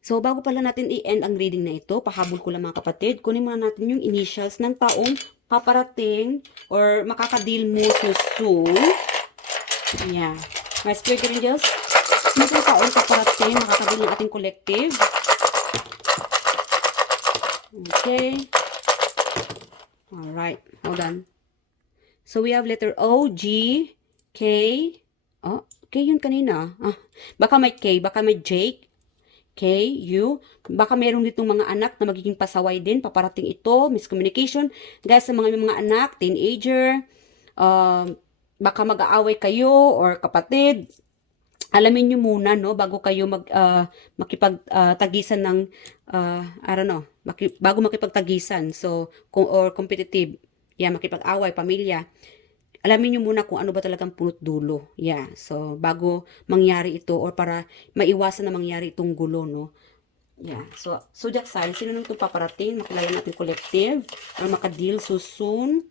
So, bago pala natin i-end ang reading na ito, pahabol ko lang mga kapatid, kunin muna natin yung initials ng taong paparating or makakadil mo soon. Yeah. My spirit angels, sino yung taong paparating, makakadil ng ating collective? Okay. Alright. Hold on. So, we have letter O, G, K. Oh, K yun kanina. Baka may K, baka may Jake. K, U. Baka meron ditong mga anak na magiging pasaway din. Paparating ito. Miscommunication. Guys, sa mga anak, teenager, baka mag-aaway kayo or kapatid. Alamin nyo muna, no, bago kayo makipagtagisan ng, I don't know, bago makipagtagisan. So, or competitive. Yeah, makipag-away, pamilya. Alamin nyo muna kung ano ba talagang punot dulo. Yeah. So, bago mangyari ito or para maiwasan na mangyari itong gulo, no? Yeah. So, zodiac sign, sino nung itong paparating? Makilala natin collective or makadeal so soon.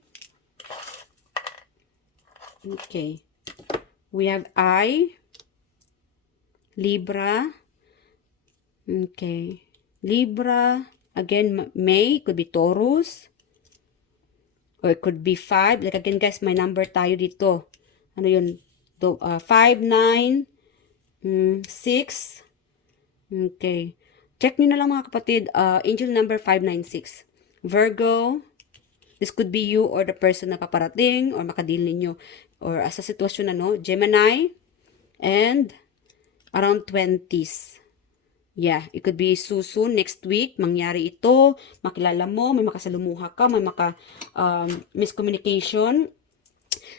Okay. We have I, Libra. Okay. Libra. Again, May. Could be Taurus. Or it could be 5. Like again guys, may number tayo dito. Ano yun? 5, 9, 6. Okay. Check nyo na lang mga kapatid. Angel number 596. Virgo. This could be you or the person na paparating or makadil ninyo. Or sa sitwasyon na no. Gemini. And around 20s. Yeah, it could be soon, next week, mangyari ito, makilala mo, may makasalumuha ka, may miscommunication.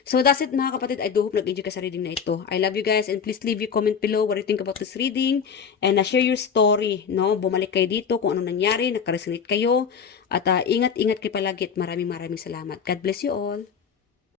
So, that's it mga kapatid. I do hope nag-enjoy ka sa reading na ito. I love you guys and please leave your comment below what you think about this reading and share your story, no? Bumalik kayo dito kung ano nangyari, nakaresonate kayo at ingat-ingat kayo palagi at maraming salamat. God bless you all.